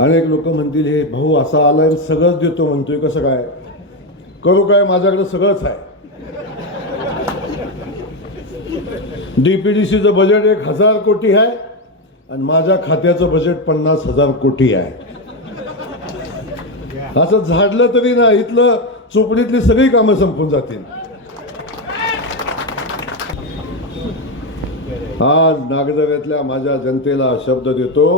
अनेक लोक म्हणतील हे भाऊ असा आलाय आणि सगळंच देतो म्हणतोय, कसं काय करू, काय माझ्याकडे सगळंच आहे. डीपीडीसीचं बजेट 1000 कोटी आहे आणि माझ्या खात्याचं बजेट 50,000 कोटी आहे. असं झाडलं तरी ना इथलं चोपडीतली सगळी कामं संपून जातील. आज नागदऱ्यातल्या माझ्या जनतेला शब्द देतो,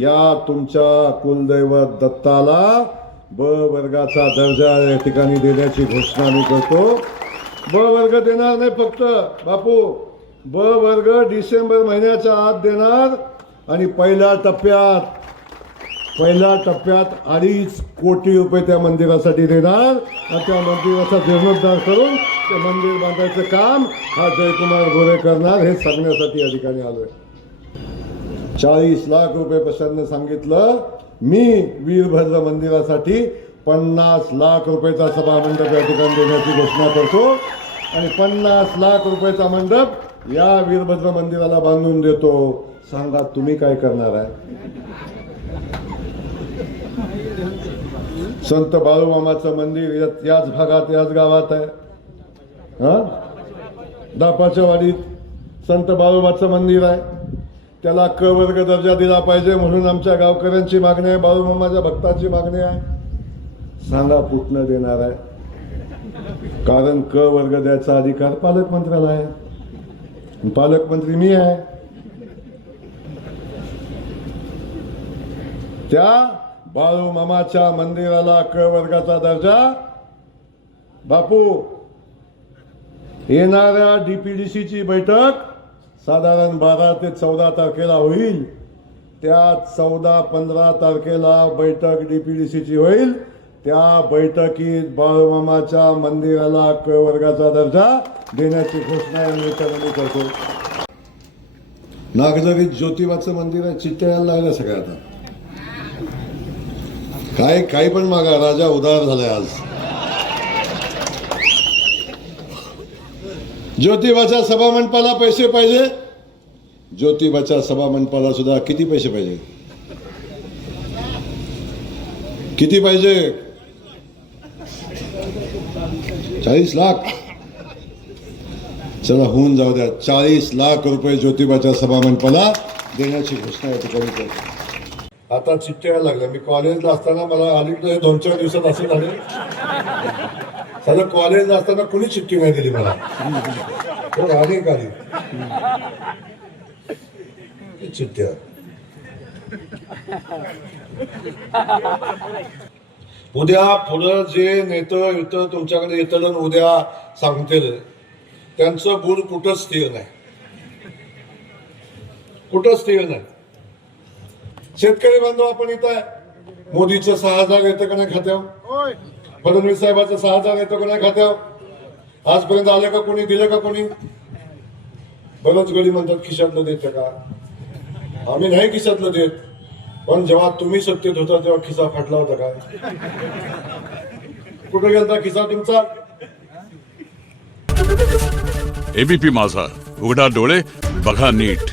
या तुमच्या कुलदैवत दत्ताला ब वर्गाचा दर्जा या ठिकाणी देण्याची घोषणा मी करतो. ब वर्ग देणार नाही फक्त बापू, ब वर्ग डिसेंबर महिन्याच्या आत देणार आणि पहिल्या टप्प्यात 2.5 कोटी रुपये त्या मंदिरासाठी देणार आणि त्या मंदिराचा जीर्णोद्धार करून ते मंदिर बांधायचं काम हा जयकुमार गोरे करणार, हे सांगण्यासाठी या ठिकाणी आलोय. 40 लाख रुपये प्रशासनाने सांगितलं. मी वीरभद्र मंदिरासाठी 50 लाख रुपयाचा सभा मंडप या ठिकाणी देण्याची घोषणा करतो आणि 50 लाख रुपयाचा मंडप या वीरभद्र मंदिराला बांधून देतो. सांगा तुम्ही काय करणार आहे? संत बाळूमामाचं मंदिर याच भागात, याच गावात आहे. दापाच्या वाडीत संत बाळूमामाचं मंदिर आहे. त्याला क वर्ग दर्जा दिला पाहिजे म्हणून आमच्या गावकऱ्यांची मागणी आहे, बाळूमामाच्या भक्तांची मागणी आहे. सांगा कुठनं देणार आहे? कारण क वर्ग द्यायचा अधिकार पालकमंत्र्याला आहे, पालकमंत्री मी आहे. त्या बाळूमामाच्या मंदिराला क वर्गाचा दर्जा बापू, येणाऱ्या डीपीडीसीची बैठक साधारण 12 ते 14 तारखेला होईल. त्या 14-15 तारखेला बैठक डीपीडीसीची होईल. त्या बैठकीत बाळूमामाच्या मंदिराला क वर्गाचा दर्जा देण्याची घोषणा या निमित्ताने करतो. नागझरीत ज्योतिबाचं मंदिर आहे, चिठ्ठ्या यायला लागल्या सगळ्या. आता काही पण मागा, राजा उदार झालाय आज. ज्योतिबाच्या सभा मंडपाला पैसे पाहिजे. ज्योतिबाच्या सभा मंडपाला सुद्धा किती पैसे पाहिजे? किती पाहिजे? 40 लाख. चला होऊन जाऊ द्या. 40 लाख रुपये ज्योतिबाच्या सभा मंडपाला देण्याची घोषणा या ठिकाणी करतो. आता चिठ्ठ्या लागल्या. मी कॉलेजला असताना मला अलीकडे 2-4 दिवसात असं झाले, साधं कॉलेजला असताना कुणी चिठ्ठी नाही दिली मला. अनेक आली चिठ्ठ्या. उद्या पुढं जे नेतं इथं तुमच्याकडे येतं उद्या सांगतील, त्यांचं गुण कुठंच स्थिर नाही, कुठंच स्थिर नाही. शेतकरी बांधव आपण इथं आहे. मोदीचं 6,000 येतं का नाही खात्यावर? फडणवीस साहेबाचं 6,000 येतं का नाही खात्यावर? आजपर्यंत आलं का कोणी? दिलं का कोणी? बरंच गडी म्हणतात खिशातलं देतं का? आम्ही नाही खिशातलं देत, पण जेव्हा तुम्ही सत्तेत होता तेव्हा खिसा फाटला होता का? कुठे गेलता खिसा तुमचा? एबीपी माझा, उघडा डोळे बघा नीट.